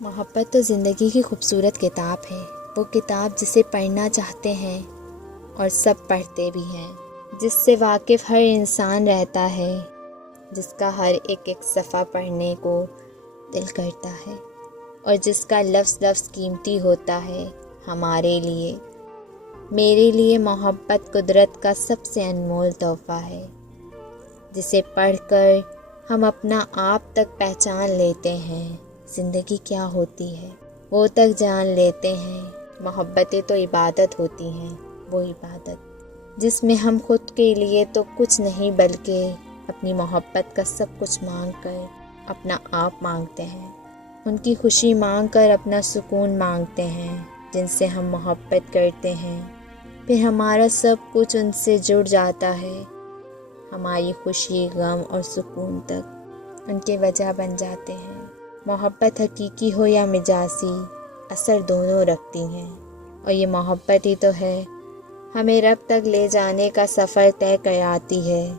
محبت تو زندگی کی خوبصورت کتاب ہے، وہ کتاب جسے پڑھنا چاہتے ہیں اور سب پڑھتے بھی ہیں، جس سے واقف ہر انسان رہتا ہے، جس کا ہر ایک صفحہ پڑھنے کو دل کرتا ہے اور جس کا لفظ لفظ قیمتی ہوتا ہے ہمارے لیے۔ میرے لیے محبت قدرت کا سب سے انمول تحفہ ہے، جسے پڑھ کر ہم اپنا آپ تک پہچان لیتے ہیں، زندگی کیا ہوتی ہے وہ تک جان لیتے ہیں۔ محبتیں تو عبادت ہوتی ہیں، وہ عبادت جس میں ہم خود کے لیے تو کچھ نہیں بلکہ اپنی محبت کا سب کچھ مانگ کر اپنا آپ مانگتے ہیں، ان کی خوشی مانگ کر اپنا سکون مانگتے ہیں، جن سے ہم محبت کرتے ہیں۔ پھر ہمارا سب کچھ ان سے جڑ جاتا ہے، ہماری خوشی، غم اور سکون تک ان کے وجہ بن جاتے ہیں۔ محبت حقیقی ہو یا مجازی، اثر دونوں رکھتی ہیں، اور یہ محبت ہی تو ہے ہمیں رب تک لے جانے کا سفر طے کراتی ہے۔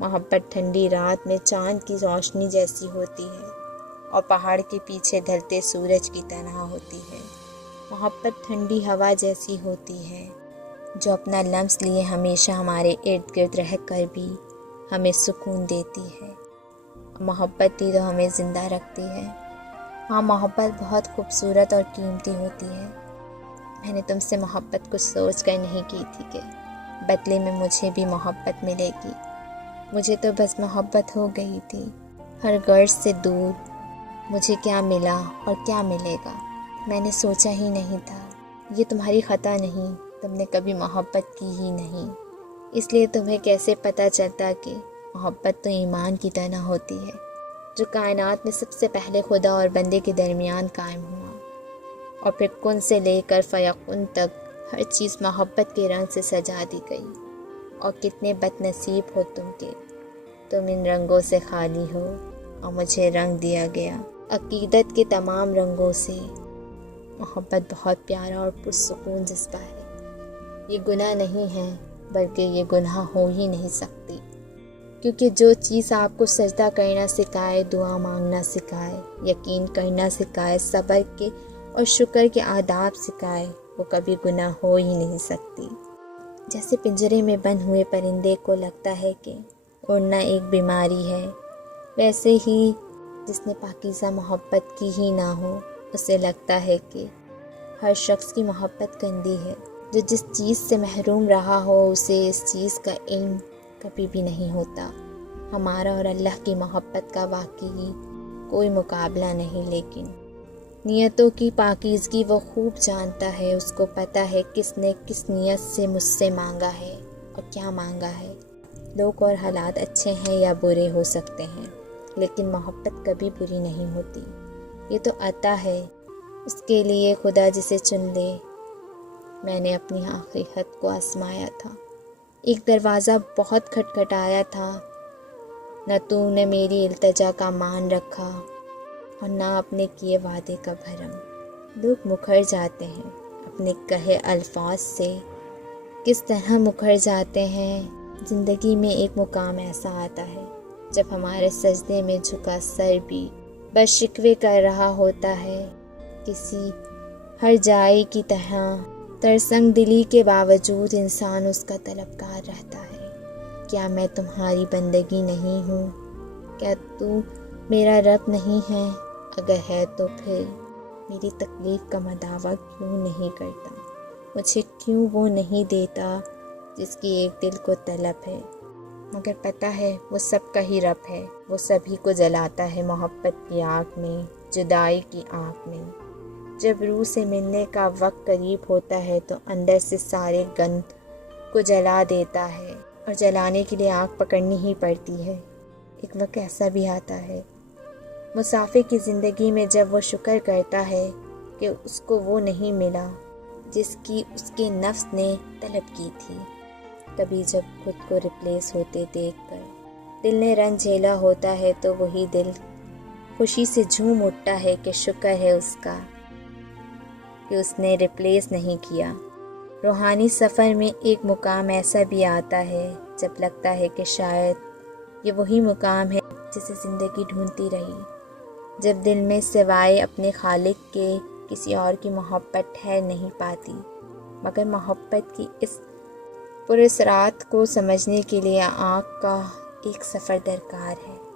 محبت ٹھنڈی رات میں چاند کی روشنی جیسی ہوتی ہے اور پہاڑ کے پیچھے ڈھلتے سورج کی طرح ہوتی ہے۔ محبت ٹھنڈی ہوا جیسی ہوتی ہے جو اپنا لمس لیے ہمیشہ ہمارے ارد گرد رہ کر بھی ہمیں سکون دیتی ہے۔ محبت ہی تو ہمیں زندہ رکھتی ہے۔ ہاں، محبت بہت خوبصورت اور قیمتی ہوتی ہے۔ میں نے تم سے محبت کچھ سوچ کر نہیں کی تھی کہ بدلے میں مجھے بھی محبت ملے گی۔ مجھے تو بس محبت ہو گئی تھی، ہر غرض سے دور۔ مجھے کیا ملا اور کیا ملے گا، میں نے سوچا ہی نہیں تھا۔ یہ تمہاری خطا نہیں، تم نے کبھی محبت کی ہی نہیں، اس لیے تمہیں کیسے پتہ چلتا کہ محبت تو ایمان کی طرح ہوتی ہے، جو کائنات میں سب سے پہلے خدا اور بندے کے درمیان قائم ہوا، اور پھر کن سے لے کر فیکون تک ہر چیز محبت کے رنگ سے سجا دی گئی۔ اور کتنے بد نصیب ہو تم کہ تم ان رنگوں سے خالی ہو اور مجھے رنگ دیا گیا عقیدت کے تمام رنگوں سے۔ محبت بہت پیارا اور پرسکون جذبہ ہے، یہ گناہ نہیں ہے، بلکہ یہ گناہ ہو ہی نہیں سکتی، کیونکہ جو چیز آپ کو سجدہ کرنا سکھائے، دعا مانگنا سکھائے، یقین کرنا سکھائے، صبر کے اور شکر کے آداب سکھائے، وہ کبھی گناہ ہو ہی نہیں سکتی۔ جیسے پنجرے میں بند ہوئے پرندے کو لگتا ہے کہ اڑنا ایک بیماری ہے، ویسے ہی جس نے پاکیزہ محبت کی ہی نہ ہو، اسے لگتا ہے کہ ہر شخص کی محبت گندی ہے۔ جو جس چیز سے محروم رہا ہو اسے اس چیز کا علم کبھی بھی نہیں ہوتا۔ ہمارا اور اللہ کی محبت کا واقعی کوئی مقابلہ نہیں، لیکن نیتوں کی پاکیزگی وہ خوب جانتا ہے، اس کو پتہ ہے کس نے کس نیت سے مجھ سے مانگا ہے اور کیا مانگا ہے۔ لوگ اور حالات اچھے ہیں یا برے ہو سکتے ہیں، لیکن محبت کبھی بری نہیں ہوتی، یہ تو عطا ہے اس کے لیے خدا جسے چن لے۔ میں نے اپنی آخری حد کو آزمایا تھا، ایک دروازہ بہت کھٹکھٹایا تھا، نہ تو نے میری التجا کا مان رکھا اور نہ اپنے کیے وعدے کا بھرم۔ لوگ مکر جاتے ہیں اپنے کہے الفاظ سے، کس طرح مکر جاتے ہیں۔ زندگی میں ایک مقام ایسا آتا ہے جب ہمارے سجدے میں جھکا سر بھی بس شکوے کر رہا ہوتا ہے، کسی ہر جائے کی طرح ترسنگ دلی کے باوجود انسان اس کا طلبگار رہتا ہے۔ کیا میں تمہاری بندگی نہیں ہوں؟ کیا تو میرا رب نہیں ہے؟ اگر ہے تو پھر میری تکلیف کا مداوع کیوں نہیں کرتا؟ مجھے کیوں وہ نہیں دیتا جس کی ایک دل کو طلب ہے؟ مگر پتہ ہے وہ سب کا ہی رب ہے، وہ سبھی کو جلاتا ہے محبت کی آگ میں، جدائی کی آگ میں۔ جب روح سے ملنے کا وقت قریب ہوتا ہے تو اندر سے سارے گند کو جلا دیتا ہے، اور جلانے کے لیے آگ پکڑنی ہی پڑتی ہے۔ ایک وقت ایسا بھی آتا ہے مسافر کی زندگی میں جب وہ شکر کرتا ہے کہ اس کو وہ نہیں ملا جس کی اس کے نفس نے طلب کی تھی۔ کبھی جب خود کو ریپلیس ہوتے دیکھ کر دل نے رنج جھیلا ہوتا ہے تو وہی دل خوشی سے جھوم اٹھتا ہے کہ شکر ہے اس کا کہ اس نے ریپلیس نہیں کیا۔ روحانی سفر میں ایک مقام ایسا بھی آتا ہے جب لگتا ہے کہ شاید یہ وہی مقام ہے جسے زندگی ڈھونڈتی رہی، جب دل میں سوائے اپنے خالق کے کسی اور کی محبت ٹھہر نہیں پاتی، مگر محبت کی اس پراسرار کو سمجھنے کے لیے آنکھ کا ایک سفر درکار ہے۔